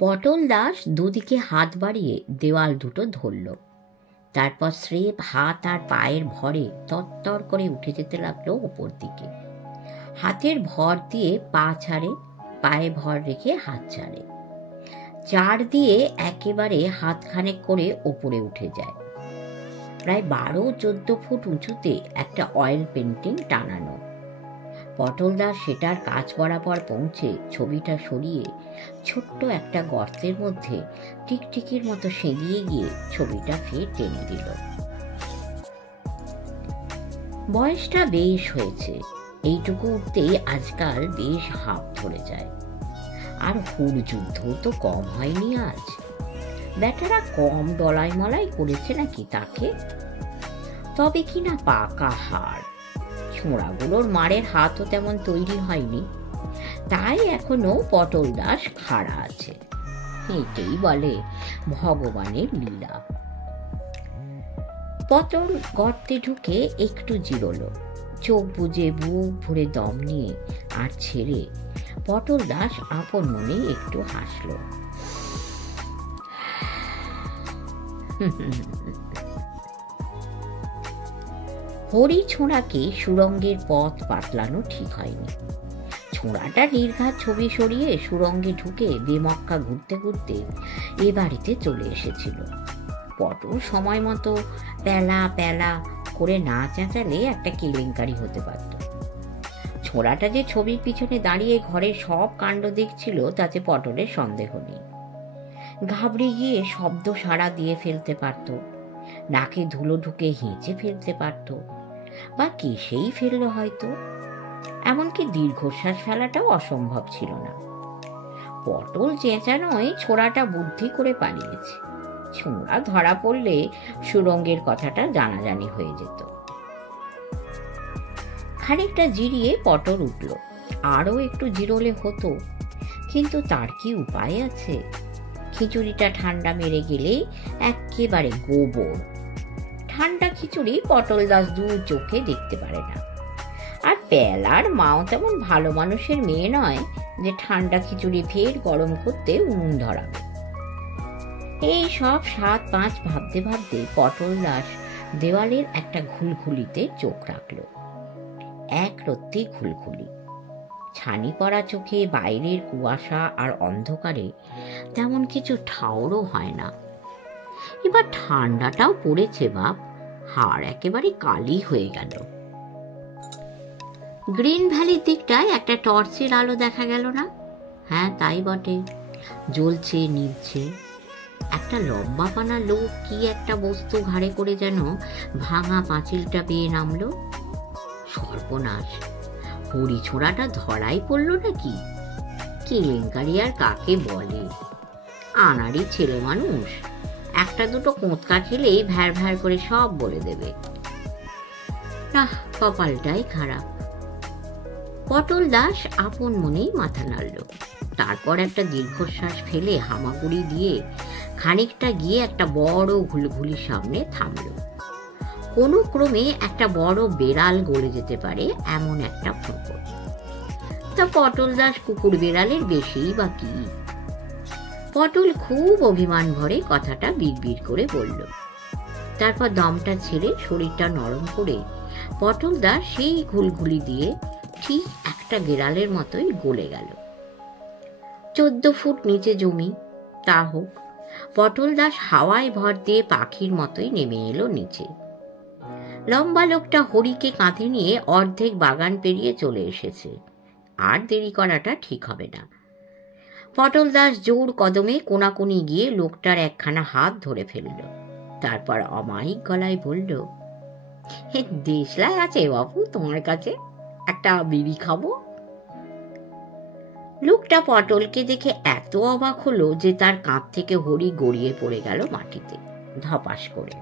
পটল দাস দুদিকে হাত বাড়িয়ে দেওয়াল দুটো ধরল, তারপর স্রেফ হাত আর পায়ের ভরে তরতর করে উঠে যেতে লাগলো ওপর দিকে। হাতের ভর দিয়ে পা ছাড়ে, পায়ে ভর রেখে হাত ছাড়ে, চার দিয়ে একেবারে হাতখানেক করে ওপরে উঠে যায়। প্রায় 12-14 ফুট উঁচুতে একটা অয়েল পেন্টিং টানানো। পটল দাস সেটার কাছ বরাবর পৌঁছে ছবিটা সরিয়ে ছোট্ট একটা গর্তের মধ্যে টিকটিকির মতো সেঁধিয়ে গিয়ে ছবিটা ফের টেনে দিল। বয়সটা বেশ হয়েছে, এইটুকু উঠতেই আজকাল বেশ হাঁপ ধরে যায়। আর হুড় যুদ্ধ তো কম হয়নি আজ। ব্যাটারা কম ডলাই মলাই করেছে নাকি তাকে? তবে কিনা পাকা হাড়, ছোঁড়াগুলোর মারের হাতও তেমন তৈরি হয়নি, তাই এখনো পটল দাস খাড়া আছে। এটাই বলে ভগবানের লীলা। পটল গর্তে ঢুকে একটু জিরোলো, চোখ বুজে বুক ভরে দম নিয়ে আর ছেড়ে পটল দাস আপন মনে একটু হাসল। হরি ছোঁড়াকে সুরঙ্গের পথ পাতলানো ঠিক হয়নি। ছোঁড়াটা নির্ঘাত ছবি সরিয়ে সুরঙ্গে ঢুকে বেমক্কা ঘুরতে ঘুরতে এ বাড়িতে চলে এসেছিল। পটল সময় মতো প্যালা প্যালা করে না চেঁচালে একটা কেলেঙ্কারি হতে পারত। ছোঁড়াটা যে ছবির পিছনে দাঁড়িয়ে ঘরের সব কাণ্ড দেখছিল তাতে পটলের সন্দেহ নেই। ঘাবড়ে গিয়ে শব্দ সাড়া দিয়ে ফেলতে পারত, নাকে ধুলো ঢুকে হেঁচে ফেলতে পারত, বা কেসেই ফেলল হয়তো। এমনকি দীর্ঘশ্বাস ফেলাটাও অসম্ভব ছিল না। পটল চেঁচানোয় ছোড়াটা বুদ্ধি করে পালিয়েছে। ছোঁড়া ধরা পড়লে সুরঙ্গের কথাটা জানাজানি হয়ে যেত। খানিকটা জিরিয়ে পটল উঠল। আরো একটু জিরোলে হতো, কিন্তু তার কি উপায় আছে? খিচুড়িটা ঠান্ডা মেরে গেলে একেবারে গোবর। ঠান্ডা খিচুড়ি পটল দাস দু চোখে দেখতে পারে না। আর পেলার মাও তেমন ভালো মানুষের মেয়ে নয় যে ঠান্ডা খিচুড়ি ফের গরম করতে উনুন ধরাবে। এই সব 7-5 ভাবতে ভাবতে পটল দাস দেওয়ালের একটা ঘুলঘুলিতে চোখ রাখল। এক রত্তি ঘুলঘুলি, ছানি পড়া চোখে বাইরের কুয়াশা আর অন্ধকারে তেমন কিছু ঠাউরও হয় না। এবার ঠান্ডাটাও পড়েছে বাপ, হাড় একেবারে কালি হয়ে গেল। গ্রিন ভ্যালির দিকটায় একটা টর্চের আলো দেখা গেল না? হ্যাঁ, তাই বটে, জ্বলছে নিভছে। একটা লম্বা পানা লোক কি একটা বস্তু ঘাড়ে করে যেন ভাঙা পাঁচিলটা বেয়ে নামলো। সর্বনাশ, হরি ছোড়াটা ধরাই পড়ল নাকি? কেলেঙ্কারি আর কাকে বলে? আনাড়ি ছেলে মানুষ, একটা দুটো কোঁতকা খেলেই ভ্যার ভ্যার করে সব বলে দেবে। না, কপালটাই খারাপ। পটল দাস আপন মনেই মাথা নাড়ল। তারপর একটা দীর্ঘশ্বাস ফেলে হামাগুড়ি দিয়ে খানিকটা গিয়ে একটা বড় ঘুলঘুলির সামনে থামল। কোনো ক্রমে একটা বড় বেড়াল গলে যেতে পারে এমন একটা ফোঁকর। তা পটল দাস কুকুর বেড়ালের বেশিই বা কি? পটল খুব অভিমান ভরে কথাটা বিড়বিড় করে বলল। তারপর দমটা ছেড়ে শরীরটা নরম করে পটল দাস সেই ঘুলঘুলি দিয়ে ঠিক একটা বেড়ালের মতোই গলে গেল। 14 ফুট নিচে জমি, তা হোক। পটল দাস হাওয়ায় ভর দিয়ে পাখির মতোই নেমে এলো নিচে। লম্বা লোকটা হরিকে কাঁধে নিয়ে অর্ধেক বাগান পেরিয়ে চলে এসেছে। আর দেরি করাটা ঠিক হবে না। পটল দাস জোর কদমে কোনাকুনি গিয়ে লোকটার একখানা হাত ধরে ফেলল। তারপর অমায়িক গলায় বলল, দেশলাই আছে বাপু তোমার কাছে? একটা বিড়ি খাবো। লোকটা পটলকে দেখে এত অবাক হলো যে তার কাঁধ থেকে হরি গড়িয়ে পড়ে গেল মাটিতে ধপাস করে।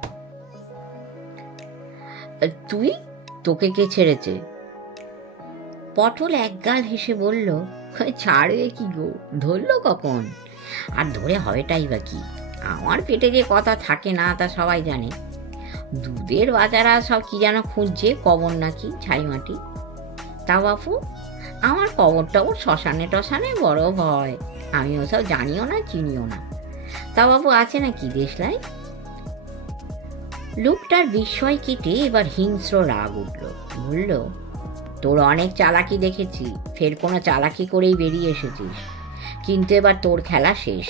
তুই? তোকে কে ছেড়েছে? পটল একগাল হেসে বলল, ছাড়বে কি গো, ধরলো কখন? আর ধরে হবেটাই বা কি? আমার পেটে যে কথা থাকে না তা সবাই জানে। দুধের বাজারা সব কি যেন খুঁজছে, কবর নাকি ছাই মাটি। তা বাপু, আমার কবর টবর শ্মশানে টশানে বড় ভয়, আমি ওসব জানিও না চিনিও না। তা বাবু আছে নাকি দেশলাই? লোকটার বিস্ময় কেটে এবার হিংস্র রাগ উঠল। বলল, তোর অনেক চালাকি দেখেছি, ফের কোনো চালাকি করেই বেরিয়ে এসেছিস, কিন্তু এবার তোর খেলা শেষ।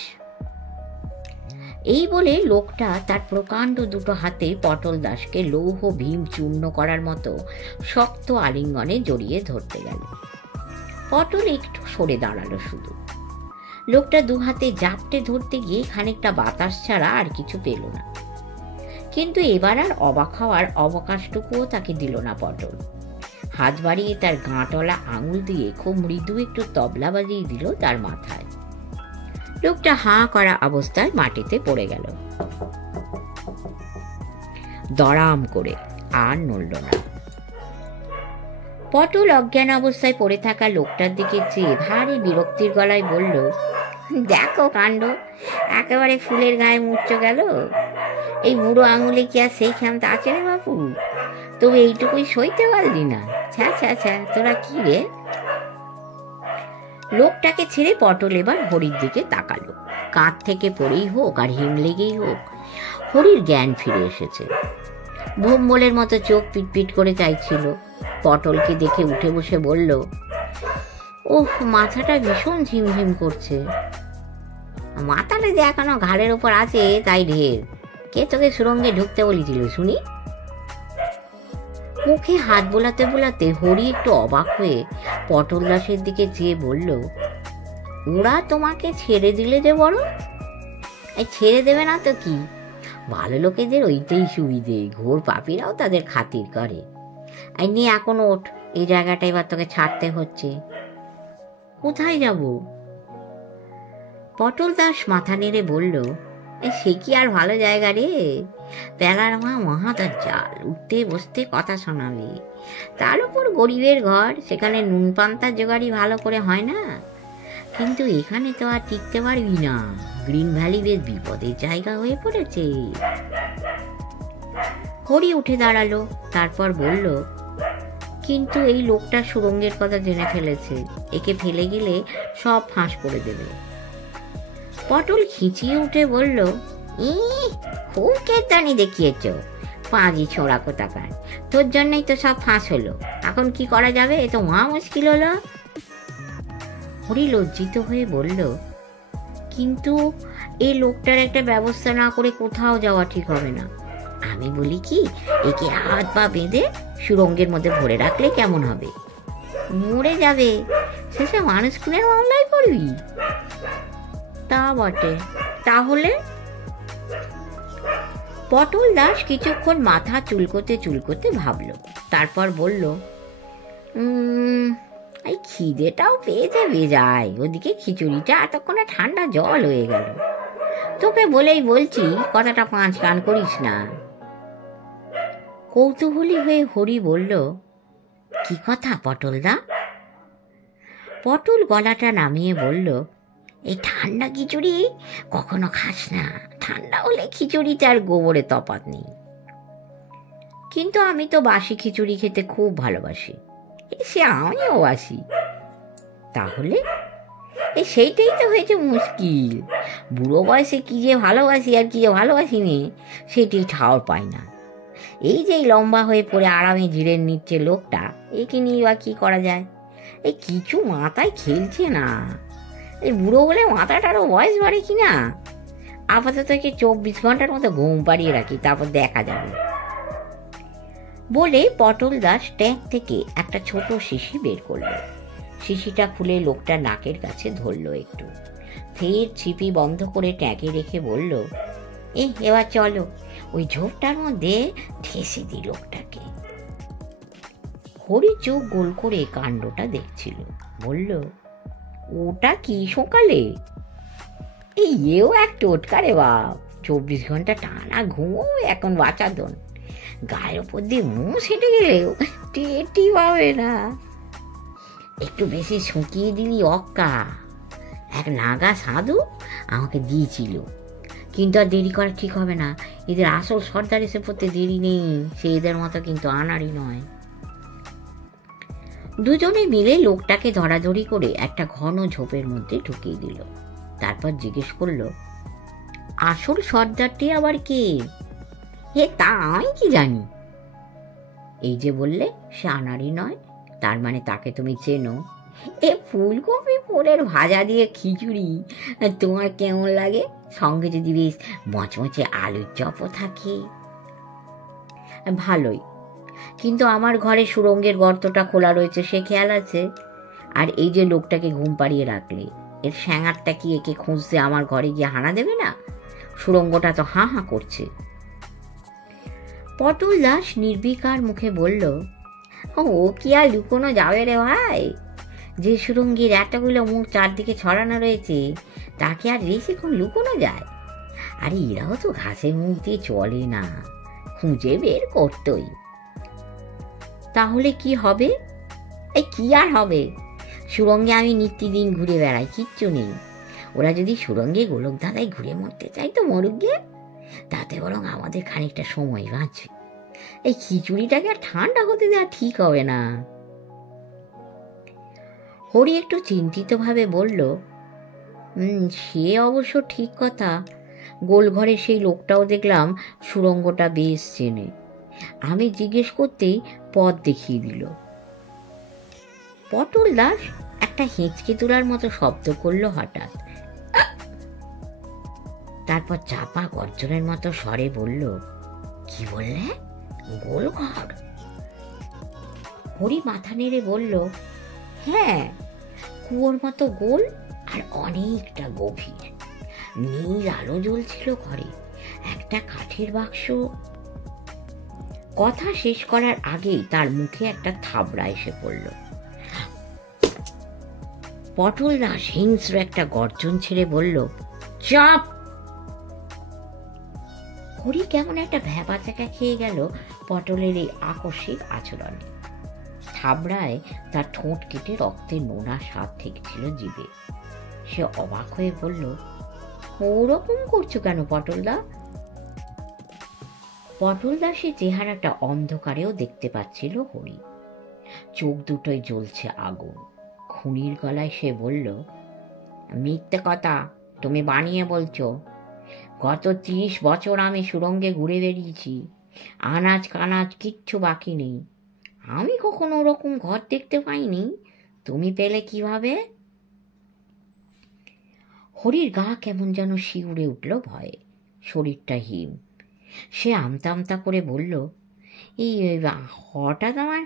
এই বলে লোকটা তার প্রকাণ্ড দুটো হাতে পটল দাসকে লৌহ ভীম চূর্ণ করার মতো শক্ত আলিঙ্গনে জড়িয়ে ধরতে গেল। পটল একটু সরে দাঁড়ালো শুধু। লোকটা দু হাতে জাপটে ধরতে গিয়ে খানিকটা বাতাস ছাড়া আর কিছু পেল না। কিন্তু এবার আর অবাক হওয়ার অবকাশটুকুও তাকে দিল না পটল। হাত বাড়িয়ে তার গাঁটলা আঙুল দিয়ে খুব মৃদু একটু তবলা বাজিয়ে দিল তার মাথায়। লোকটা হাঁ করা অবস্থায় মাটিতে পড়ে গেল দড়াম করে, আর নড়ল না। পটল অজ্ঞান অবস্থায় পড়ে থাকা লোকটার দিকে চেয়ে ভারী বিরক্তির গলায় বলল, দেখো কাণ্ড, একেবারে ফুলের গায়ে মুড়চ গেল। এই বুড়ো আঙুলে কি আর সেই ক্ষমতা আছে রে বাপু? তবে এইটুকুই সইতে পারলি না? ছ্যা ছ্যা ছ্যা, তোরা কি রে? লোকটাকে ছেড়ে পটল এবার হরির দিকে তাকালো। কাঁধ থেকে পড়েই হোক আর হিম লেগেই হোক, হরির জ্ঞান ফিরে এসেছে। ভোম্বলের মতো চোখ পিটপিট করে চাইছিল। পটলকে দেখে উঠে বসে বলল, ওহ, মাথাটা ভীষণ ঝিমঝিম করছে। মাথাটা যে এখনো ঘাড়ের ওপর আছে তাই ঢের। কে তোকে সুরঙ্গে ঢুকতে বলেছিল শুনি? মুখে হাত বোলাতে বোলাতে হরি একটু অবাক হয়ে পটল দাসের দিকে চেয়ে বলল, ওরা তোমাকে ছেড়ে দিলে যে বড়? এই ছেড়ে দেবে না তো কি, ভালো লোকেদের ওইটাই সুবিধে, ঘোর পাপীরাও তাদের খাতির করে। এই নিয়ে এখন ওঠ, এই জায়গাটা এবার তোকে ছাড়তে হচ্ছে। কোথায় যাব? পটল দাস মাথা নেড়ে বলল, সে কি আর ভালো জায়গা রে? বেলার মা মহাদাজ্জাল, উঠতে বসতে কথা শোনাবে। তার উপর গরিবের ঘর, সেখানে নুন পান্তার জোগাড়ি ভালো করে হয় না। কিন্তু এখানে তো আর টিকতে পারবি না, গ্রিন ভ্যালি বেশ বিপদের জায়গা হয়ে পড়েছে। হরি উঠে দাঁড়ালো, তারপর বলল, কিন্তু এই লোকটা সুরঙ্গের কথা জেনে ফেলেছে, একে ফেলে গেলে সব ফাঁস করে দেবে। পটল খিঁচিয়ে উঠে বলল, খুব কেতানি দেখিয়েছ, পাঁজি ছোঁড়া কোথাকার, তোর জন্যই তো সব ফাঁস হলো। এখন কি করা যাবে? এ তো মহা মুশকিল হলো। হরি লজ্জিত হয়ে বলল, কিন্তু এই লোকটার একটা ব্যবস্থা না করে কোথাও যাওয়া ঠিক হবে না। আমি বলি কি, একে হাত পা বেঁধে সুরঙ্গের মধ্যে ভরে রাখলে কেমন হবে? মরে যাবে, শেষে মানুষ খুনের মামলায় পড়বি। তা বটে, তাহলে? পটল দাস কিছুক্ষণ মাথা চুলকোতে চুলকোতে ভাবল, তারপর বলল, এই খিদেটাও পেয়েছে বেজায়, ওদিকে খিচুড়িটা এতক্ষণে ঠান্ডা জল হয়ে গেল। তোকে বলেই বলছি, কথাটা পাঁচ কান করিস না। কৌতূহলী হয়ে হরি বলল, কি কথা পটল দা? পটল গলাটা নামিয়ে বলল, এই ঠান্ডা খিচুড়ি কখনো খাস না। ঠান্ডা হলে খিচুড়িতে আর গোবরে তফাৎ নেই। কিন্তু আমি তো বাসি খিচুড়ি খেতে খুব ভালোবাসি। সে আমিও বাসি। তাহলে সেইটাই তো হয়েছে মুশকিল। বুড়ো বয়সে কি যে ভালোবাসি আর কি যে ভালোবাসি নে, সেটি ঠাওর পায় না। এই যে লম্বা হয়ে পড়ে আরামে জিরেন নিচ্ছে লোকটা, একে নিয়ে বা কি করা যায়? এই কিছু মাথায় খেলছে না। এই বুড়ো বলে মাথাটারও বয়স বাড়ে কি না? আপাতত একে 24 ঘন্টার মতো ঘুম পাড়িয়ে রাখি, তারপর দেখা যাবে। বলে পটল দাস ট্যাঙ্ক থেকে একটা ছোট শিশি বের করলো। শিশিটা খুলে লোকটা নাকের কাছে ধরলো একটু, ফের ছিপি বন্ধ করে ট্যাঁকে রেখে বলল, এবার চলো, ওই ঝোপটার মধ্যে ঠেসে দিই লোকটাকে। হরি চোখ গোল করে কাণ্ডটা দেখছিল, বলল, ওটা কি সকালে? এও এক টোটকা রে বাপ, 24 ঘন্টা টানা ঘুমো এখন বাঁচাদন। গায়ের ওপর দিয়ে মুখ সেটে গেলেও টেটি পাবে না। একটু বেশি শুকিয়ে দিলি অক্কা। এক নাগা সাধু আমাকে দিয়েছিল, কিন্তু আর দেরি করা ঠিক হবে না। এদের আসল সর্দার এসে পড়তে দেরি নেই, সে এদের মতো কিন্তু আনাড়ি নয়। দুজনে মিলে লোকটাকে ধরাধরি করে একটা ঘন ঝোপের মধ্যে ঢুকিয়ে দিল। তারপর জিজ্ঞেস করলো, আসল সর্দারটি আবার কে? হে, তা আমি কি জানি। এই যে বললে সে আনাড়ি নয়, তার মানে তাকে তুমি চেনো। এ ফুলকপি পোড়ের ভাজা দিয়ে খিচুড়ি তোমার কেমন লাগে? সঙ্গে যদি বেশ মচমচে আলুর চপও থাকে। ভালোই, কিন্তু আমার ঘরে সুড়ঙ্গের গর্তটা খোলা রয়েছে, সে খেয়াল আছে? আর এই যে লোকটাকে ঘুম পাড়িয়ে রাখলে, এর স্যাঙারটা কি একে খুঁজতে আমার ঘরে গিয়ে হানা দেবে না? সুড়ঙ্গটা তো হাঁ হাঁ করছে। পটল দাস নির্বিকার মুখে বলল, ও কি আর লুকোনো যাবে রে ভাই? যে সুরঙ্গের এতগুলো মুখ চারদিকে ছড়ানো রয়েছে, তাকে আর বেশিক্ষণ লুকোনো যায়? আরে এরাও তো ঘাসে মুখ দিয়ে চলে না, খুঁজে বের করতই। তাহলে কি হবে? এই কি আর হবে, সুরঙ্গে আমি নিত্যদিন ঘুরে বেড়াই, কিচ্ছু নেই। ওরা যদি সুরঙ্গে গোলক ধাঁধায় ঘুরে মরতে চাই তো মরুক গে, তাতে বরং আমাদের খানিকটা সময় বাঁচবে। এই খিচুড়িটাকে আর ঠান্ডা হতে দেওয়া ঠিক হবে না। হরি একটু চিন্তিতভাবে বলল, সে অবশ্য ঠিক কথা। গোলঘরে সেই লোকটাও দেখলাম সুড়ঙ্গটা বেশ চেনে। আমি জিজ্ঞেস করতেই পথ দেখিয়ে দিল। পটল দাস একটা হেঁচকে তোলার মতো শব্দ করলো হঠাৎ, তারপর চাপা গর্জনের মতো স্বরে বলল, কি বললে? গোলঘর? হরি মাথা নেড়ে বলল, হ্যাঁ, কুয়োর মতো গোল আর অনেকটা গভীর। নীল আলো জ্বলছিল ঘরে, একটা কাঠের বাক্স। কথা শেষ করার আগেই তার মুখে একটা থাবড়া এসে পড়ল। পটল দাস হিংস্র একটা গর্জন ছেড়ে বলল, চাপ! হরি কেমন একটা ভ্যাবাচাকা খেয়ে গেল পটলের এই আকস্মিক আচরণে। থাবড়ায় তার ঠোঁট কেটে রক্তের নোনা স্বাদ ঠেকছিল জিভে। সে অবাক হয়ে বলল, ওরকম করছো কেন পটলদা? পটলদা সে চেহারাটা অন্ধকারেও দেখতে পাচ্ছিল হরি। চোখ দুটোই জ্বলছে আগুন। খুনির গলায় সে বলল, মিথ্যে কথা তুমি বানিয়ে বলছো। গত 30 বছর আমি সুড়ঙ্গে ঘুরে বেরিয়েছি, আনাজ কানাজ কিচ্ছু বাকি নেই। আমি কখনো ওরকম ঘর দেখতে পাইনি, তুমি পেলে কিভাবে? হরির গা কেমন যেন শিউরে উঠল ভয়ে, শরীরটা হিম। সে আমতা আমতা করে বলল, এই হঠাৎ আমার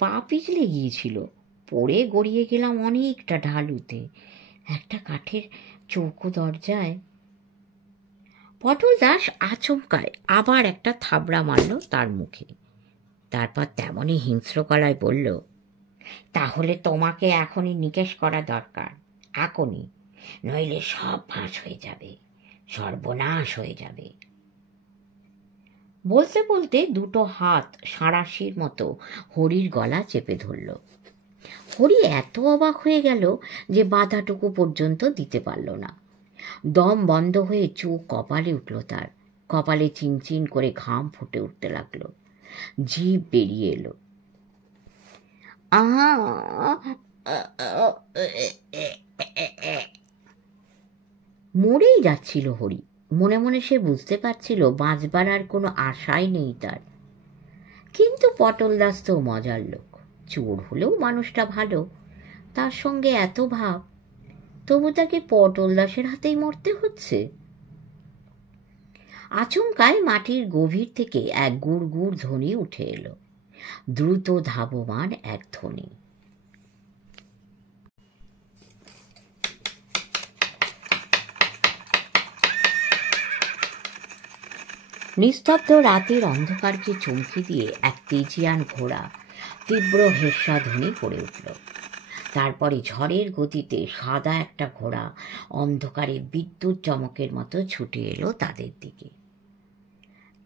পা পিছলে গিয়েছিল, পড়ে গড়িয়ে গেলাম অনেকটা ঢালুতে, একটা কাঠের চৌকো দরজায়। পটল দাস আচমকায় আবার একটা থাবড়া মারল তার মুখে। তারপর তেমনই হিংস্র গলায় বলল, তাহলে তোমাকে এখনই নিকেশ করা দরকার, এখনই, নইলে সব ফাঁস হয়ে যাবে, সর্বনাশ হয়ে যাবে। বলতে বলতে দুটো হাত সাঁড়াশির মতো হরির গলা চেপে ধরল। হরি এত অবাক হয়ে গেল যে বাধাটুকু পর্যন্ত দিতে পারল না। দম বন্ধ হয়ে চোখ কপালে উঠল তার, কপালে চিনচিন করে ঘাম ফুটে উঠতে লাগলো, জিভ বেরিয়ে এলো। মরেই যাচ্ছিল হরি। মনে মনে সে বুঝতে পারছিল বাঁচবার আর কোনো আশাই নেই তার। কিন্তু পটল দাস তো মজার লোক, চোর হলেও মানুষটা ভালো, তার সঙ্গে এত ভাব, তবু তাকে পটল দাসের হাতেই মরতে হচ্ছে। আচমকায় মাটির গভীর থেকে এক গুড় গুড় ধ্বনি উঠে এলো, দ্রুত ধাবমান এক ধ্বনি। নিস্তব্ধ রাতের অন্ধকারকে চমকে দিয়ে এক তেজিয়ান ঘোড়া তীব্র হেস্যাধ্বনি করে উঠল। তারপরে ঝড়ের গতিতে সাদা একটা ঘোড়া অন্ধকারে বিদ্যুৎ চমকের মতো ছুটে এলো তাদের দিকে।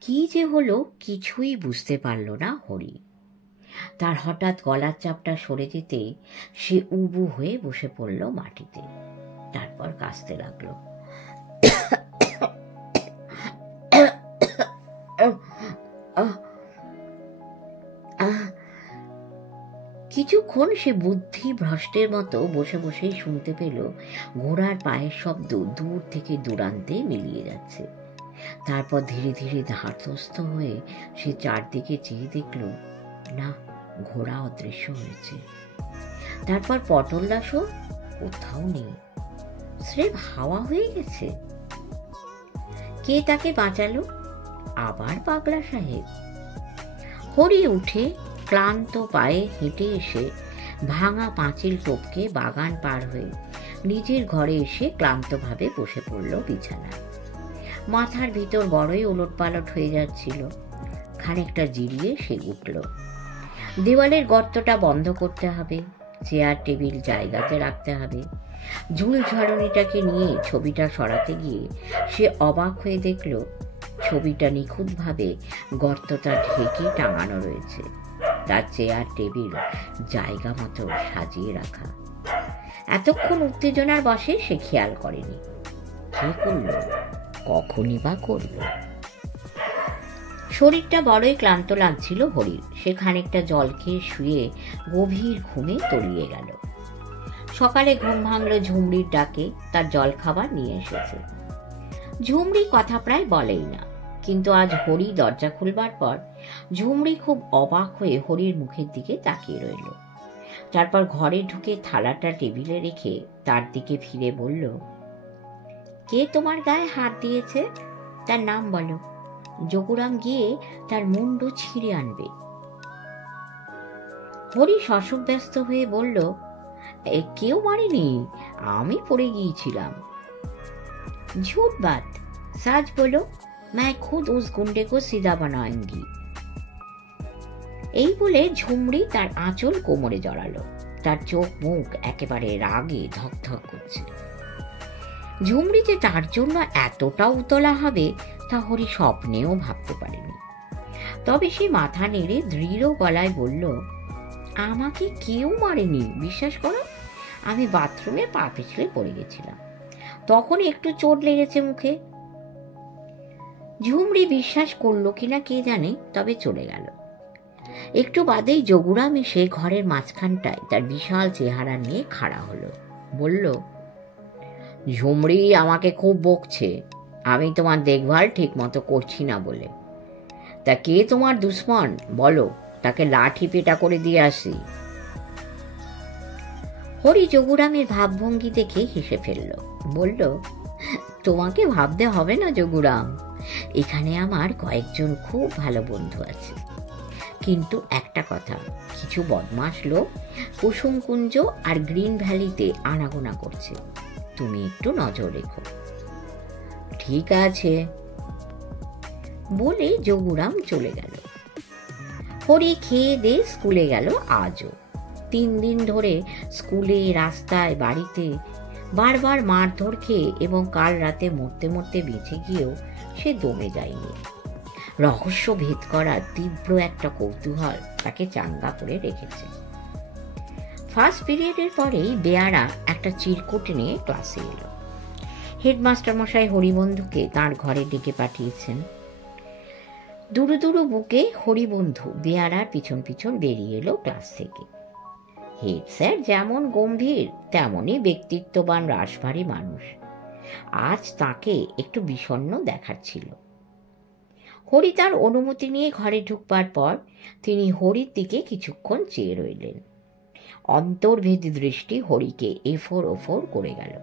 কি যে হলো কিছুই বুঝতে পারল না হরি। তার হঠাৎ গলার চাপটা সরে যেতে সে উবু হয়ে বসে পড়ল মাটিতে। তারপর কাঁদতে লাগলো। ততক্ষণ সে বুদ্ধি ভ্রষ্টের মতো বসে বসেই শুনতে পেল ঘোড়ার পায়ের শব্দ দূর থেকে দূরান্তে মিলিয়ে যাচ্ছে। তারপর ধীরে ধীরে ধাতস্থ হয়ে সে চারদিকে চেয়ে দেখল, না, ঘোড়া অদৃশ্য হয়েছে। তারপর পটল দাসও কোথাও নেই, স্রেফ হাওয়া হয়ে গেছে। কে তাকে বাঁচালো? আবার পাগলা সাহেব। হরি উঠে ক্লান্ত পায়ে হেঁটে এসে ভাঙা পাঁচিল টপকে বাগান পার হয়ে নিজের ঘরে এসে ক্লান্তভাবে বসে পড়ল বিছানায়। মাথার ভিতর বড়ই ওলটপালট হয়ে যাচ্ছিল। খানিকটা জিরিয়ে সে উঠল। দেওয়ালের গর্তটা বন্ধ করতে হবে, চেয়ার টেবিল জায়গাতে রাখতে হবে। ঝুল ঝাড়নিটাকে নিয়ে ছবিটা সরাতে গিয়ে সে অবাক হয়ে দেখল ছবিটা নিখুঁতভাবে গর্তটা ঢেকে টাঙানো রয়েছে, তার চেয়ার টেবিল জায়গা মতো সাজিয়ে রাখা। এতক্ষণ উত্তেজনার বশে সে খেয়াল করেনি। কে করল? কখনই বা করল? শরীরটা বড়ই ক্লান্ত লাগছিল হরির। সে খানিকটা জল খেয়ে শুয়ে গভীর ঘুমে তলিয়ে গেল। সকালে ঘুম ভাঙল ঝুমড়ির ডাকে। তার জল খাবার নিয়ে এসেছে। ঝুমড়ি কথা প্রায় বলেই না, কিন্তু আজ হরি দরজা খুলবার পর ঝুমড়ি খুব অবাক হয়ে হরির মুখের দিকে তাকিয়ে রইল। তারপর ঘরে ঢুকে থালাটা টেবিলে রেখে তার দিকে ফিরে বলল, কে তোমার গায়ে হাত দিয়েছে? তার নাম বলো, যোগুরাম গিয়ে তার মুন্ডু ছিঁড়ে আনবে। হরি শশব্যস্ত হয়ে বলল, কেউ মারেনি, আমি পড়ে গিয়েছিলাম। झूठ बात, सच बोलो, मैं खुद उस गुंडे को सीधा बनाऊंगी। এই বলে ঝুমড়ি তার আঁচল কোমরে জড়ালো। তার চোখ মুখ একেবারে রাগে ধকধক করছে। ঝুমড়ি যে তার জন্য এতটা উতলা হবে তা হরি স্বপ্নেও ভাবতে পারেনি। তবে সে মাথা নেড়ে দৃঢ় গলায় বলল, আমাকে কেউ মারেনি, বিশ্বাস করো। আমি বাথরুমে পা পিছলে পড়ে গেছিলাম, তখন একটু চোট লেগেছে মুখে। ঝুমড়ি বিশ্বাস করলো কিনা কে জানে, তবে চলে গেল। একটু বাদেই যোগুরাম এসে ঘরের মাঝখানটায় তার বিশাল চেহারা নিয়ে খাড়া হলো। বলল, ঝুমড়ি আমাকে খুব বকছে, আমি তোমার দেখভাল ঠিক মতো করছি না বলে। তা কে তোমার দুশ্মন বলো, তাকে লাঠি পেটা করে দিয়ে আসি। হরি যোগুরামের ভাবভঙ্গি দেখে হেসে ফেলল। বলল, তোমাকে ভাবতে হবে না যোগুরাম, এখানে আমার কয়েকজন খুব ভালো বন্ধু আছে। কিন্তু একটা কথা, কিছু বদমাশ লোক কুসুমকুঞ্জ আর গ্রিন ভ্যালিতে আনাগোনা করছে, তুমি একটু নজর রেখো। ঠিক আছে বলে যোগুরাম চলে গেল। হরি খেয়ে দিয়ে স্কুলে গেল। আজও 3 দিন ধরে স্কুলে, রাস্তায়, বাড়িতে বারবার মারধর খেয়ে এবং কাল রাতে মরতে মরতে বেঁচে গিয়েও সে দমে যায়নি। রহস্য ভেদ করার তীব্র একটা কৌতূহল তাকে চাঙ্গা করে রেখেছে। ফার্স্ট পিরিয়ডের পরেই বেয়ারা একটা চিরকুট নিয়ে ক্লাসে এলো। হেডমাস্টার মশাই হরিবন্ধুকে তাঁর ঘরে ডেকে পাঠিয়েছেন। দুরু দুরু বুকে হরিবন্ধু বেয়ারার পিছন পিছন বেরিয়ে এলো ক্লাস থেকে। হেড স্যার যেমন গম্ভীর তেমনই ব্যক্তিত্ববান রাশভারী মানুষ। আজ তাকে একটু বিষণ্ণ দেখাচ্ছিল। হরি তার অনুমতি নিয়ে ঘরে ঢুকবার পর তিনি হরির দিকে কিছুক্ষণ চেয়ে রইলেন। অন্তর্ভেদী দৃষ্টি হরিকে এফোর ওফোর করে গেল।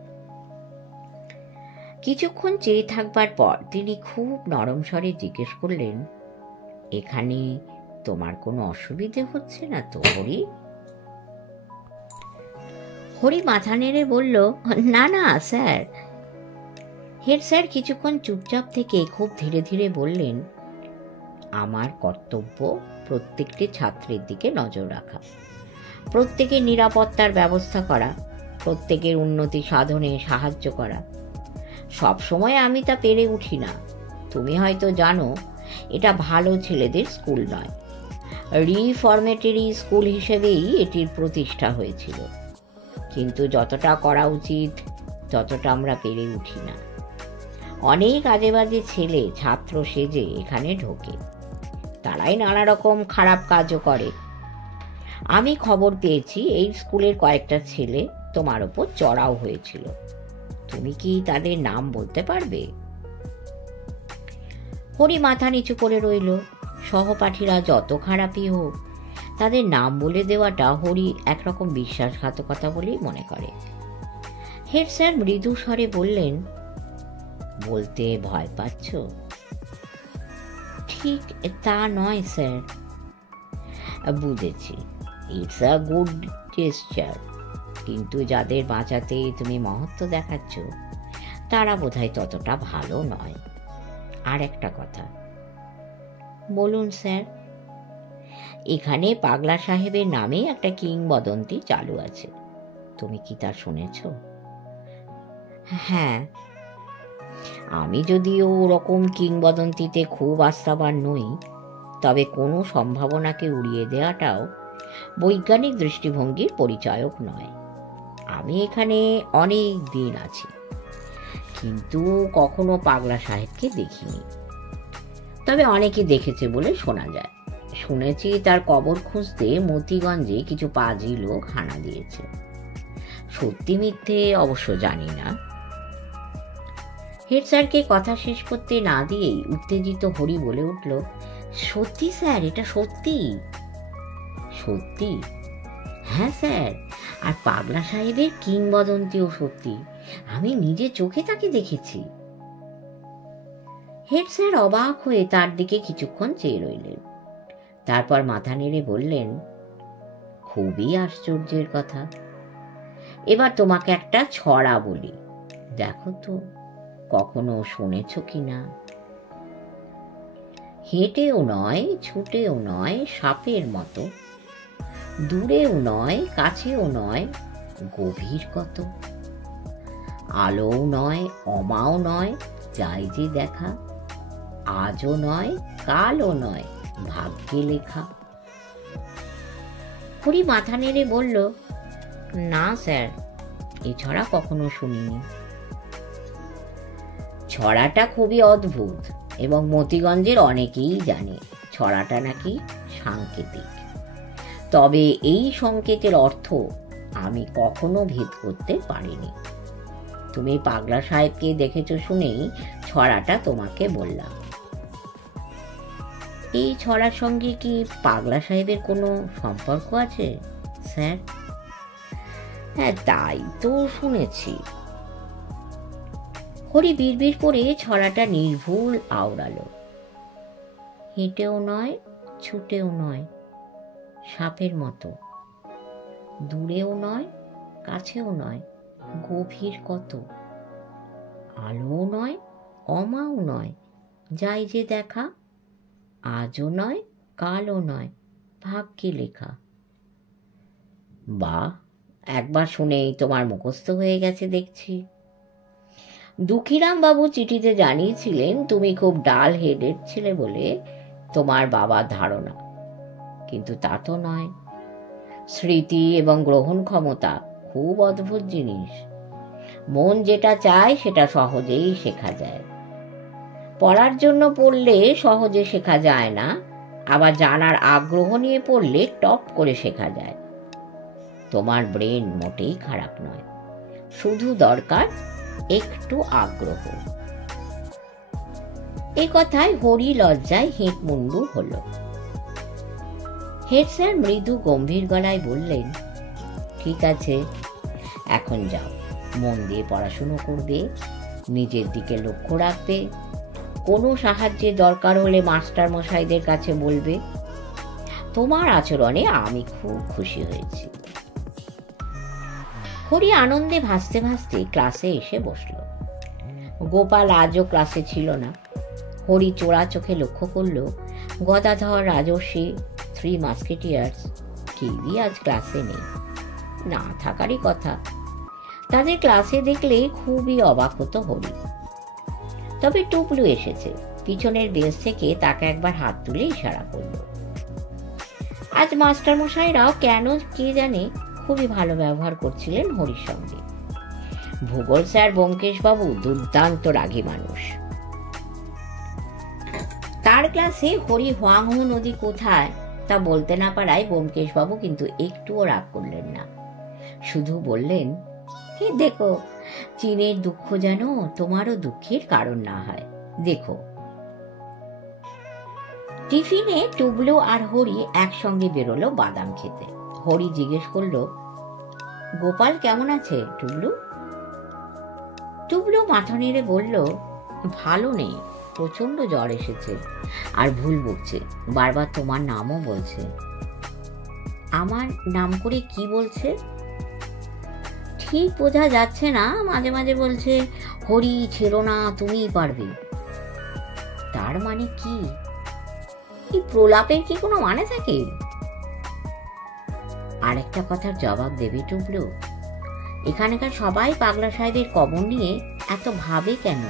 কিছুক্ষণ চেয়ে থাকবার পর তিনি খুব নরম স্বরে জিজ্ঞেস করলেন, এখানে তোমার কোনো অসুবিধে হচ্ছে না তো হরি? হরি মাথা নেড়ে বলল, না না স্যার। হেড স্যার কিছুক্ষণ চুপচাপ থেকে খুব ধীরে ধীরে বললেন, আমার কর্তব্য প্রত্যেকটি ছাত্রের দিকে নজর রাখা, প্রত্যেকের নিরাপত্তার ব্যবস্থা করা, প্রত্যেকের উন্নতি সাধনে সাহায্য করা। সব সময় আমি তা পেরে উঠি না। তুমি হয়তো জানো এটা ভালো ছেলেদের স্কুল নয়, রিফরমেটরি স্কুল হিসেবেই এটির প্রতিষ্ঠা হয়েছিল। কিন্তু যতটা করা উচিত ততটা আমরা পেরে উঠি না। অনেক আজে বাজে ছেলে ছাত্র সেজে এখানে ঢোকে, তারাই নানা রকম খারাপ কাজও করে। আমি খবর পেয়েছি এই স্কুলের কয়েকটা ছেলে তোমার ওপর চড়াও হয়েছিল। তুমি কি তাদের নাম বলতে পারবে? হরি মাথা নিচু করে রইল। সহপাঠীরা যত খারাপই হোক, তাদের নাম বলে দেওয়াটা হরি একরকম বিশ্বাসঘাতকতা বলেই মনে করে। হেড স্যার মৃদু স্বরে বললেন, বলতে ভয় পাচ্ছ? ঠিক তা নয় স্যার। বুঝেছি, ইটস আ গুড জেস্চার, কিন্তু যাদের বাঁচাতে তুমি মহত্ব দেখাচ্ছ তারা বোধহয় ততটা ভালো নয়। আর একটা কথা। বলুন স্যার। এখানে পাগলা সাহেবের নামে একটা কিংবদন্তি চালু আছে, তুমি কি তা শুনেছ? হ্যাঁ। আমি যদিও ওরকম কিংবদন্তিতে খুব আস্থাবান নই, তবে কোনো সম্ভাবনাকে উড়িয়ে দেওয়াটাও বৈজ্ঞানিক দৃষ্টিভঙ্গির পরিচায়ক নয়। আমি এখানে অনেক দিন আছি, কিন্তু কখনো পাগলা সাহেবকে দেখিনি। তবে অনেকে দেখেছে বলে শোনা যায়। শুনেছি তার কবর খুঁজতে মতিগঞ্জে কিছু পাজি লোক হানা দিয়েছে। সত্যি মিথ্যে অবশ্য জানি না। হেড স্যারকে কথা শেষ করতে না দিয়েই উত্তেজিত হরি বলে উঠল, সত্যি স্যার, এটা সত্যি। সত্যি? হ্যাঁ স্যার, আর পাগলা সাহেবের কিংবদন্তিও সত্যি। আমি নিজে চোখে তাকে দেখেছি। হেড স্যার অবাক হয়ে তার দিকে কিছুক্ষণ চেয়ে রইলেন। তারপর মাথা নেড়ে বললেন, খুবই আশ্চর্যের কথা। এবার তোমাকে একটা ছড়া বলি, দেখো তো কখনো শুনেছ কিনা। হেঁটেও নয়, ছুটেও নয়, সাপের মতো, দূরেও নয়, কাছেও নয়, গভীর কত, আলোও নয়, অমাও নয়, যাই যে দেখা, আজও নয়, কালও নয়, ভাগ্যে লেখা। হরি মাথা নেড়ে বলল, না স্যার, এ ছড়া কখনো শুনিনি। ছড়াটা খুবই অদ্ভুত এবং মতিগঞ্জের অনেকেই জানে। ছড়াটা নাকি সাংকেতিক, তবে এই সংকেতের অর্থ আমি কখনো ভেদ করতে পারিনি। তুমি পাগলা সাহেবকে দেখেছ শুনেই ছড়াটা তোমাকে বললাম। এই ছড়ার সঙ্গে কি পাগলা সাহেবের কোনো সম্পর্ক আছে স্যার? হ্যাঁ, তাই তো শুনেছি। হরি বিড়বিড় করে ছড়াটা নির্ভুল আওড়ালো। হেঁটেও নয়, ছুটেও নয়, সাপের মতো, দূরেও নয়, কাছেও নয়, গভীর কত, আলোও নয়, অমাও নয়, যাই যে দেখা, আজও নয়, কালও নয়, ভাগ্যে লেখা। বাহ, একবার শুনেই তোমার মুখস্থ হয়ে গেছে দেখছি। দুঃখীরাম বাবু চিঠিতে জানিয়েছিলেন তুমি খুব ডাল হেডেড ছেলে বলে তোমার বাবার ধারণা, কিন্তু তা তো নয়। স্মৃতি এবং গ্রহণ ক্ষমতা খুব অদ্ভুত জিনিস। মন যেটা চায় সেটা সহজেই শেখা যায়। পড়ার জন্য পড়লে সহজে শেখা যায় না, আবার জানার আগ্রহ নিয়ে পড়লে টপ করে শেখা যায়। তোমার ব্রেন মোটেই খারাপ নয়, শুধু দরকার একটু আগ্রহ। এ কথায় হরি লজ্জায় হেঁট মুন্ডু হলো। হেড স্যার মৃদু গম্ভীর গলায় বললেন, ঠিক আছে, এখন যাও, মন দিয়ে পড়াশুনো করবে, নিজের দিকে লক্ষ্য রাখবে, কোনো সাহায্যের দরকার হলে মাস্টার মশাইদের কাছে বলবে। তোমার আচরণে আমি খুব খুশি হয়েছি। হরি আনন্দে ভাসতে ভাসতে ক্লাসে এসে বসল। গোপাল আজও ক্লাসে ছিল না। হরি চোরা চোখে লক্ষ্য করল গদাধর, রাজর্ষি, থ্রি মাস্কেটিয়ার্স কেউই আজ ক্লাসে নেই। না থাকারই কথা। তাদের ক্লাসে দেখলে খুবই অবাক হতো হরি। তবে টুপলু এসেছে, পিছনের বেঞ্চ থেকে তাকে একবার হাত তুলে ইশারা করল। আজ মাস্টার মশাইরাও কেন কে জানে খুবই ভালো ব্যবহার করছিলেন হরির সঙ্গে। ভূগোল স্যার ব্যোমকেশ বাবু দুর্দান্ত রাগী মানুষ। তার ক্লাসে হরি হোয়াংহো নদী কোথায় তা বলতে না পারায় ব্যোমকেশবাবু কিন্তু একটুও রাগ করলেন না, শুধু বললেন, দেখো চীনের দুঃখ যেন তোমারও দুঃখের কারণ না হয়, দেখো। টিফিনে টুবলু আর হরি একসঙ্গে বেরোলো বাদাম খেতে। হরি জিজ্ঞেস করলো, গোপাল কেমন আছে টুবলু? টুবলু মাথা নেড়ে বলল, ভালো নেই, প্রচন্ড জ্বর এসেছে আর ভুল বকছে, বারবার তোমার নামও বলছে। আমার নাম করে কি বলছে? ঠিক বোঝা যাচ্ছে না, মাঝে মাঝে বলছে, হরি ছেড়ো না, তুমিই পারবে। তার মানে কি? এই প্রলাপের কি কোনো মানে থাকে? আর একটা কথার জবাব দেবে টুবলু, এখানকার সবাই পাগলা সাহেবের কবর নিয়ে এত ভাবে কেন?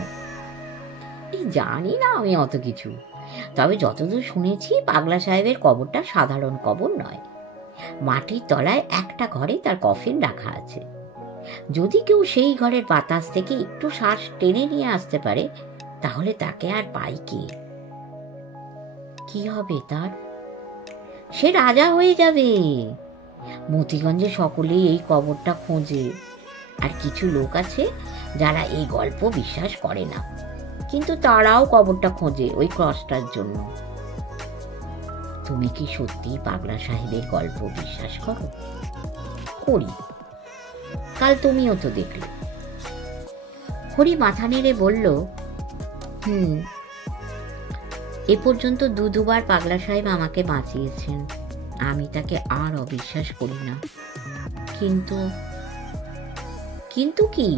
জানি না আমি অত কিছু, তবে যতদূর শুনেছি পাগলা সাহেবের কবরটা সাধারণ কবর নয়, মাটির তলায় একটা ঘরে তার কফিন রাখা আছে। যদি কেউ সেই ঘরের বাতাস থেকে একটু শ্বাস টেনে নিয়ে আসতে পারে, তাহলে তাকে আর পাই কে? কি হবে তার? সে রাজা হয়ে যাবে। মতিগঞ্জে সকলেই এই কবরটা খোঁজে, আর কিছু লোক আছে যারা এই গল্প বিশ্বাস করে না, কিন্তু তারাও কবরটা খোঁজে ওই ক্রসটার জন্য। তুমি কি সত্যি পাগলা সাহেবের গল্প বিশ্বাস করো? করি। কাল তুমিও তো দেখলে। হরি মাথা নেড়ে বলল, এ পর্যন্ত দুবার পাগলা সাহেব আমাকে বাঁচিয়েছেন, আমি তাকে আর অবিশ্বাস করি না। কিন্তু কিন্তু কি?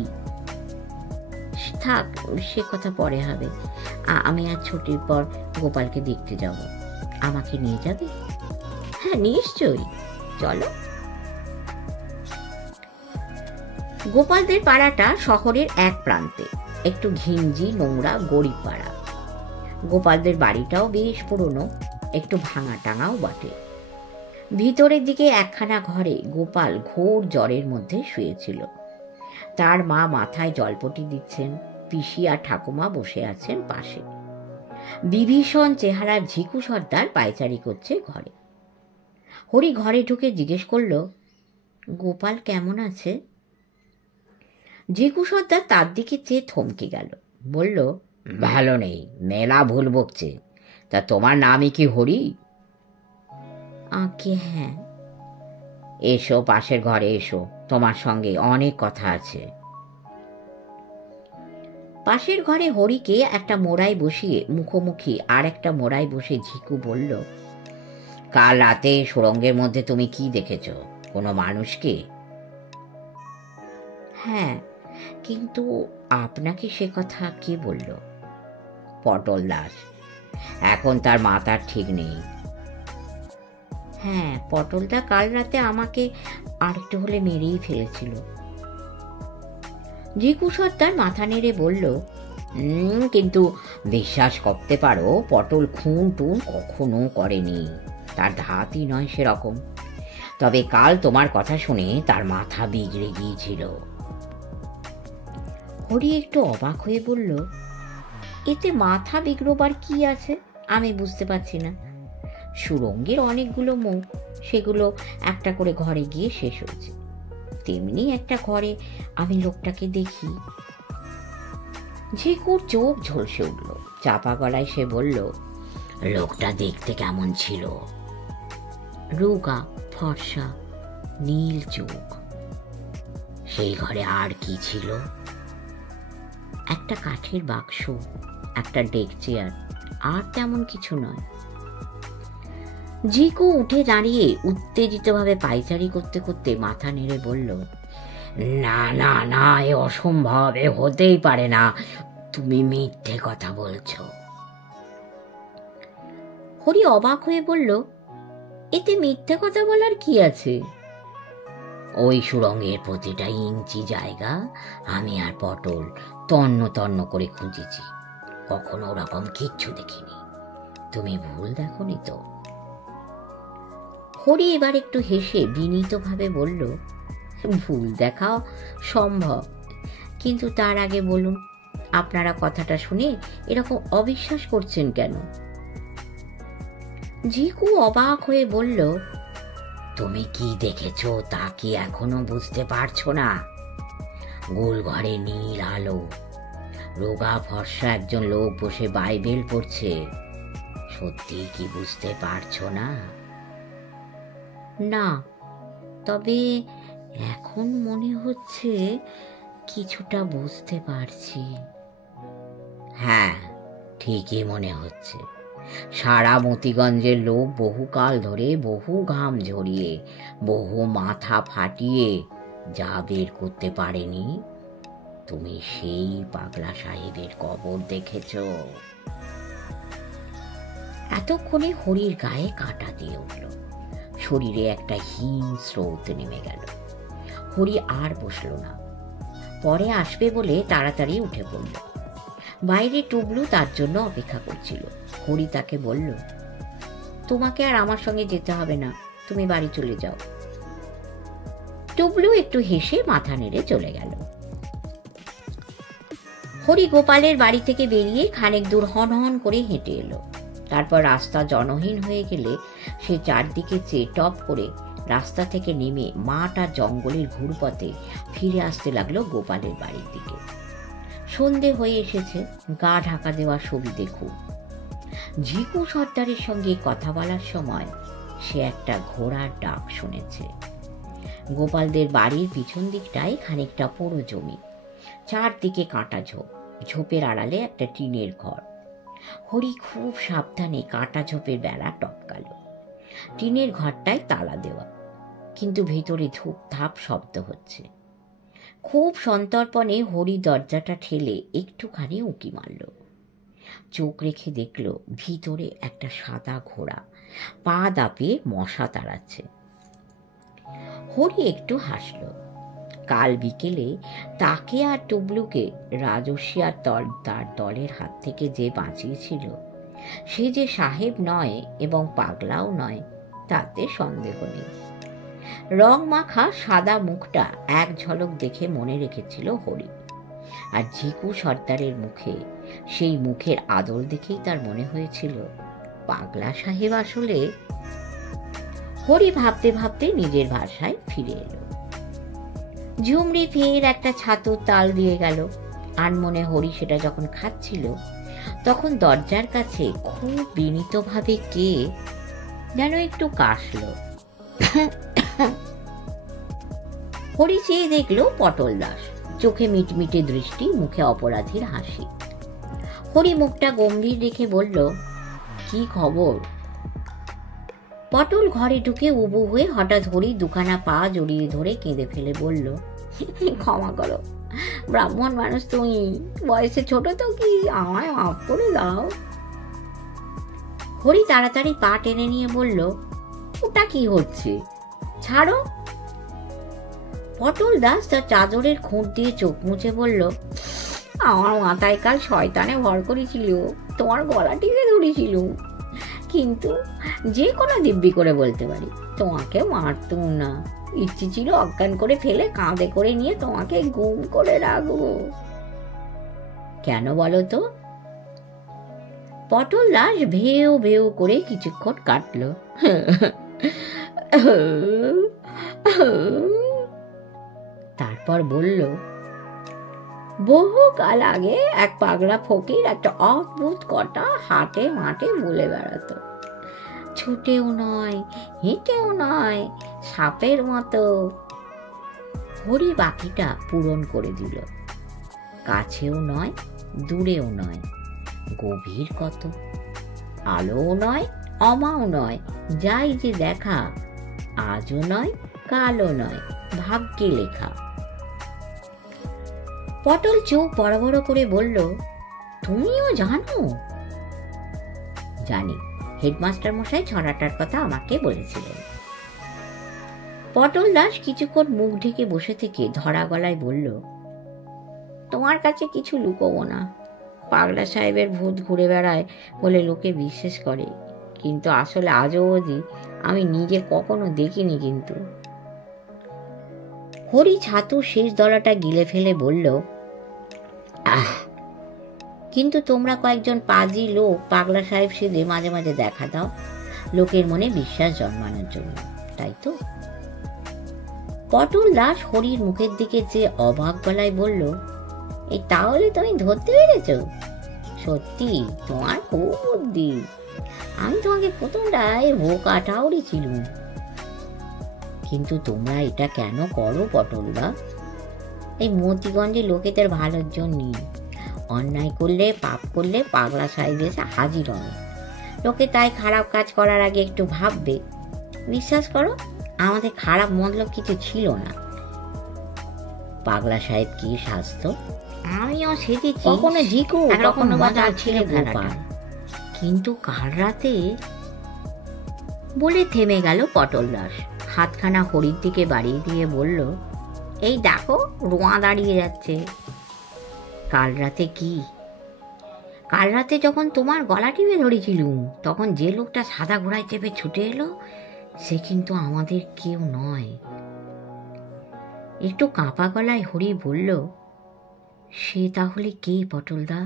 থাক, সে কথা পরে হবে। আমি আজ ছুটির পর গোপালকে দেখতে যাব, আমাকে নিয়ে যাবে? হ্যাঁ নিশ্চয়ই, চলো। গোপালদের পাড়াটা শহরের এক প্রান্তে, একটু ঘিঞ্জি নোংরা গরিব পাড়া। গোপালদের বাড়িটাও বেশ পুরনো, একটু ভাঙা টাঙাও বটে। ভিতরের দিকে একখানা ঘরে গোপাল ঘোর জ্বরের মধ্যে শুয়েছিল। তার মা মাথায় জলপটি দিচ্ছেন, পিসি আর ঠাকুমা বসে আছেন পাশে। বিভীষণ চেহারার ঝিকু সর্দার পায়চারি করছে ঘরে। হরি ঘরে ঢুকে জিজ্ঞেস করল, গোপাল কেমন আছে? ঝিকু সর্দার তার দিকে চেয়ে থমকে গেল, বলল, ভালো নেই, মেলা ভুল বকছে। তা তোমার নামই কি হরি? আগে হ্যাঁ। এসো, পাশের ঘরে এসো, তোমার সঙ্গে অনেক কথা আছে। পাশের ঘরে হরিকে একটা মোড়ায় বসিয়ে মুখোমুখি আর একটা মোড়ায় বসে ঝিকু বলল, কাল রাতে সুড়ঙ্গের মধ্যে তুমি কি দেখেছ? কোনো মানুষকে? হ্যাঁ, কিন্তু আপনাকে সে কথা কে বলল? পটল দাস। এখন তার মাথার ঠিক নেই। হ্যাঁ, পটলদা কাল রাতে আমাকে আরেকটু হলে মেরেই ফেলেছিল। ঝিকু সর্দার মাথা নেড়ে বলল, কিন্তু বিশ্বাস করতে পারো পটল খুন টুন কখনো করেনি, তার ধাতই নয় সেরকম। তবে কাল তোমার কথা শুনে তার মাথা বিগড়ে গিয়েছিল। হরি একটু অবাক হয়ে বলল, এতে মাথা বিগড়বার কি আছে? আমি বুঝতে পারছি না। সুরঙ্গের অনেকগুলো মুখ, সেগুলো একটা করে ঘরে গিয়ে শেষ হয়েছে। তেমনি একটা ঘরে আমি লোকটাকে দেখি। ঝিকুর চোখ ঝলসে উঠল, চাপা গলায় সে বলল, লোকটা দেখতে কেমন ছিল? রোগা, ফর্সা, নীল চোখ। সেই ঘরে আর কি ছিল? একটা কাঠের বাক্স, একটা ডেক চেয়ার, আর তেমন কিছু নয়। ঝিকু উঠে দাঁড়িয়ে উত্তেজিতভাবে পায়চারি করতে করতে মাথা নেড়ে বলল, না না না, এ অসম্ভব, এ হতেই পারে না, তুমি মিথ্যে কথা বলছো। হরি অবাক হয়ে বলল, এতে মিথ্যে কথা বলার কি আছে? ওই সুড়ঙ্গের প্রতিটা ইঞ্চি জায়গা আমি আর পটল তন্ন তন্ন করে খুঁজেছি, কখনো ওরকম কিচ্ছু দেখিনি। তুমি ভুল দেখোনি তো? হরি এবার একটু হেসে বিনীতভাবে বলল, ভুল দেখাও সম্ভব, কিন্তু তার আগে বলুন, আপনারা কথাটা শুনে এরকম অবিশ্বাস করছেন কেন? ঝিকু অবাক হয়ে বলল, তুমি কি দেখেছো তা কি এখনো বুঝতে পারছো না? গোল ঘরে নীল আলো, রোগা ফর্সা একজন লোক বসে বাইবেল পড়ছে। সত্যি কি বুঝতে পারছো না? না, তবে এখন মনে হচ্ছে কিছুটা বুঝতে পারছি। হ্যাঁ, ঠিকই মনে হচ্ছে। সারা মতিগঞ্জের লোক বহুকাল ধরে বহু ঘাম ঝরিয়ে বহু মাথা ফাটিয়ে যা বের করতে পারেনি, তুমি সেই পাগলা সাহেবের কবর দেখেছ। এতক্ষণে হরির গায়ে কাঁটা দিয়ে উঠল, শরীরে একটা হিম স্রোত নেমে গেল। হরি আর বসল না, পরে আসবে বলে তাড়াতাড়ি উঠে পড়ল। বাইরে টুবলু তার জন্য অপেক্ষা করছিল। হরি তাকে বলল, তোমাকে আর আমার সঙ্গে যেতে হবে না, তুমি বাড়ি চলে যাও। টুবলু একটু হেসে মাথা নেড়ে চলে গেল। হরি গোপালের বাড়ি থেকে বেরিয়ে খানিক দূর হন হন করে হেঁটে এলো। তারপর রাস্তা জনহীন হয়ে গেলে সে চারদিকে চেয়ে টপ করে রাস্তা থেকে নেমে মাঠ আর জঙ্গলের ঘুরপথে ফিরে আসতে লাগলো গোপালের বাড়ির দিকে। সন্ধে হয়ে এসেছে, গা ঢাকা দেওয়া ছবি দেখুক। ঝিকু সর্দারের সঙ্গে কথা বলার সময় সে একটা ঘোড়ার ডাক শুনেছে। গোপালদের বাড়ির পিছন দিকটায় খানিকটা পোড়ো জমি, চারদিকে কাঁটা ঝোপ, ঝোপের আড়ালে একটা টিনের ঘর। হরি খুব সাবধানে কাঁটা ঝোপের বেড়া টপকাল। টিনের ঘরটায় তালা দেওয়া, কিন্তু ভেতরে ধূপ ধাপ শব্দ হচ্ছে। খুব সন্তর্পণে হরি দরজাটা ঠেলে একটুখানি উঁকি মারল। চোখ রেখে দেখল ভিতরে একটা সাদা ঘোড়া পা দাপিয়ে মশা তাড়াচ্ছে। হরি একটু হাসল। কাল বিকেলে তাকে আর টুবলুকে রাজস্বী আর তার দলের হাত থেকে যে বাঁচিয়েছিল, সে যে সাহেব নয় এবং পাগলাও নয় তাতে সন্দেহ নেই। রং মাখা সাদা মুখটা এক ঝলক দেখে মনে রেখেছিল হরি। আর ঝিকু সর্দারের মুখে, সেই মুখের আদল দেখেই তার মনে হয়েছিল পাগলা সাহেব আসলে। হরি ভাবতে ভাবতে নিজের ভাষায় ফিরে এলো। ঝুমরি ফের একটা ছাতুর তাল দিয়ে গেল। আনমনে হরি সেটা যখন খাচ্ছিল, তখন দরজার কাছে খুব বিনীতভাবে কে যেন একটু কাশল। হরি চেয়ে দেখল পটল দাস, চোখে মিটমিটে দৃষ্টি, মুখে অপরাধীর হাসি। হরি মুখটা গম্ভীর রেখে বলল, কি খবর? পটল ঘরে ঢুকে উবু হয়ে হঠাৎ হরি দুখানা পা জড়িয়ে ধরে কেঁদে ফেলে বলল, ক্ষমা করো, ব্রাহ্মণ মানুষ তুমি, বয়সে ছোট তো কি, আমায় মাফ করে দাও। হরি তাড়াতাড়ি পা টেনে নিয়ে বলল, ওটা কি হচ্ছে, ছাড়ো। পটল দাস তার চাদরের খুঁট দিয়ে চোখ মুছে বলল, আমার মাথায় কাল শয়তানে ভর করেছিল, তোমার গলা টিপে ধরেছিল, কিন্তু যে কোনো দিব্যি করে বলতে পারি তোমাকে মারতুম না, ইচ্ছে ছিল অজ্ঞান করে ফেলে কাঁধে করে নিয়ে তোমাকে গুম করে রাখবো। কেন বলো তো? পটল দাস ভেউ ভেউ করে কিছুক্ষণ কাটল, তারপর বলল, বহু কাল আগে এক পাগলা ফকির একটা অদ্ভুত কথা হাটে মাঠে বলে বেড়াতো, ছুটেও নয় হেঁটেও নয়, সাপের মতো। হরি বাকিটা পূরণ করে দিল, কাছেও নয় দূরেও নয়, গভীর কত, আলোও নয় অমাও নয়, যাই যে দেখা, আজও নয় কালও নয়, ভাগ্যে লেখা। পটল চোখ বড় বড় করে বলল, তুমিও জানো? জানি, হেডমাস্টার মশাই ছড়াটার কথা আমাকে বলেছিলেন। পটল দাস কিছুক্ষণ মুখ ঢেকে বসে থেকে ধরা গলায় বলল, তোমার কাছে কিছু লুকোবো না, পাগলা সাহেবের ভূত ঘুরে বেড়ায় বলে লোকে বিশ্বাস করে, কিন্তু আসলে আজও অবধি আমি নিজে কখনো দেখিনি। কিন্তু হরি ছাতুর শেষ দলাটা গিলে ফেলে বলল, কিন্তু তোমরা কয়েকজন পাজি লোক পাগলা সাহেব সেজে মাঝে মাঝে দেখা দাও, লোকের মনে বিশ্বাস জন্মানোর জন্য, তাই তো? পটল দাস হরির মুখের দিকে যে অবাক গলায় বলল, এই তাহলে তুমি ধরতে পেরেছ? সত্যি তোমার খুব বুদ্ধি। আমি তোমাকে প্রথমটায় বোকা ঠাউরি ছিলুম। কিন্তু তোমরা এটা কেন করো পটলদা? এই মতিগঞ্জে লোকেদের ভালোর জন্যই। অন্যায় করলে, পাপ করলে পাগলা সাহেব এসে হাজির হবে। লোকে তাই খারাপ কাজ করার আগে একটু ভাববে। বিশ্বাস করো, আমাদের খারাপ মতলব কিছু ছিল না। পাগলা সাহেব কি স্বাস্থ্য, আমিও সেজেছি, কখনো ঝিকু, কখনো মজার ছেলে গোপাল। কিন্তু কাল রাতে বলে থেমে গেল পটল দাস। হাতখানা হরির দিকে বাড়িয়ে দিয়ে বলল, এই দেখো রোয়া দাঁড়িয়ে যাচ্ছে। কাল রাতে কি? কাল রাতে যখন তোমার গলা টিপে ধরেছিলুম, তখন যে লোকটা সাদা ঘোড়ায় চেপে ছুটে এলো, সে কিন্তু আমাদের কেউ নয়। একটু কাঁপা গলায় হরি বলল, সে তাহলে কে পটলদা?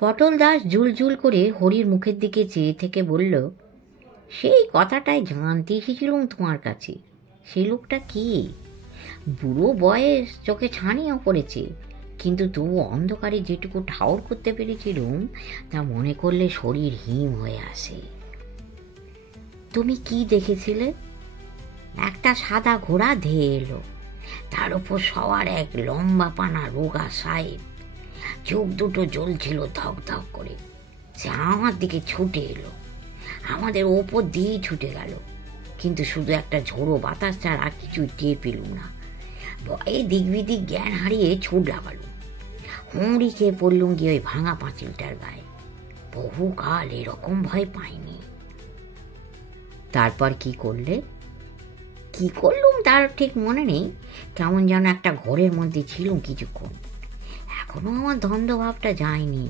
পটল দাস জুলজুল করে হরির মুখের দিকে চেয়ে থেকে বলল, সেই কথাটাই জানতে এসেছিলুম তোমার কাছে। সে লোকটা কি? বুড়ো বয়স, চোখে ছানিও পড়েছে, কিন্তু তবু অন্ধকারে যেটুকু ঠাউর করতে পেরেছিলুম তা মনে করলে শরীর হিম হয়ে আসে। তুমি কি দেখেছিলে? একটা সাদা ঘোড়া ধেয়ে এলো, তার উপর সবার এক লম্বা পানা রোগা সাহেব, চোখ দুটো জ্বলছিল ধক ধক করে। সে আমার দিকে ছুটে এলো, আমাদের ওপর দিয়েই ছুটে গেল, কিন্তু শুধু একটা ঝোড়ো বাতাস ছাড়া কিছুই টের পেলুম না। ভয়ে দিক বিদিক জ্ঞান হারিয়ে ছুট লাগালুম। হুমড়ি খেয়ে পড়লুম গিয়ে ওই ভাঙা পাঁচিলটার গায়ে। বহুকাল এরকম ভয় পাইনি। তারপর কি করলে? কি করলুম তার ঠিক মনে নেই। কেমন যেন একটা ঘোরের মধ্যে ছিলুম কিছুক্ষণ। এখনো আমার দ্বন্দ্বভাবটা যায়নি,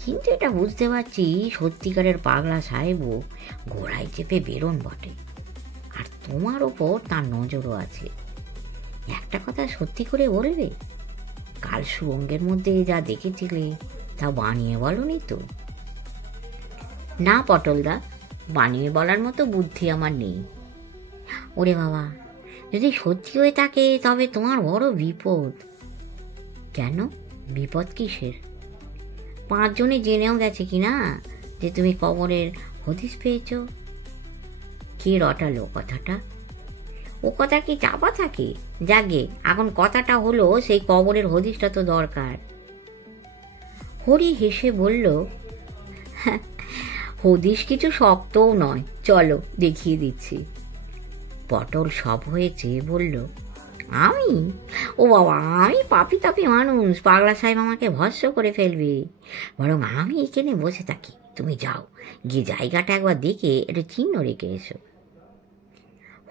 কিন্তু এটা বুঝতে পারছি সত্যিকারের পাগলা সাহেবও ঘোড়ায় চেপে বেরোন বটে, আর তোমার ওপর তার নজরও আছে। একটা কথা সত্যি করে বলবে, কাল সুরঙ্গের মধ্যে যা দেখেছিলে তা বানিয়ে বলনি তো? না পটলদা, বানিয়ে বলার মতো বুদ্ধি আমার নেই। ওরে বাবা, যদি সত্যি হয়ে থাকে তবে তোমার বড় বিপদ। কেন? বিপদ কিসের? 5 জনে জেনেও গেছে কিনা যে তুমি কবরের হদিস পেয়েছ। কে রটালো কথাটা? ও কথা কি চাপা থাকে? জাগে, এখন কথাটা হলো সেই কবরের হদিসটা তো দরকার। হরি হেসে বলল, হদিস কিছু শক্তও নয়, চলো দেখিয়ে দিচ্ছি। পটল সব হয়ে চেয়ে বলল, আমি? ও বাবা, আমি পাপি তাপি মানুষ, পাগলা সাহেব আমাকে ভস্ম করে ফেলবে। বরং আমি এখানে বসে থাকি, তুমি যাও, গিয়ে জায়গাটা একবার দেখে একটা চিহ্ন রেখে এসো।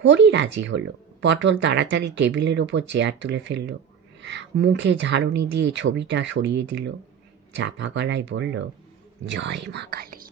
হরি রাজি হলো। পটল তাড়াতাড়ি টেবিলের ওপর চেয়ার তুলে ফেলল, মুখে ঝাড়ুনি দিয়ে ছবিটা সরিয়ে দিল, চাপা গলায় বলল, জয় মা কালী।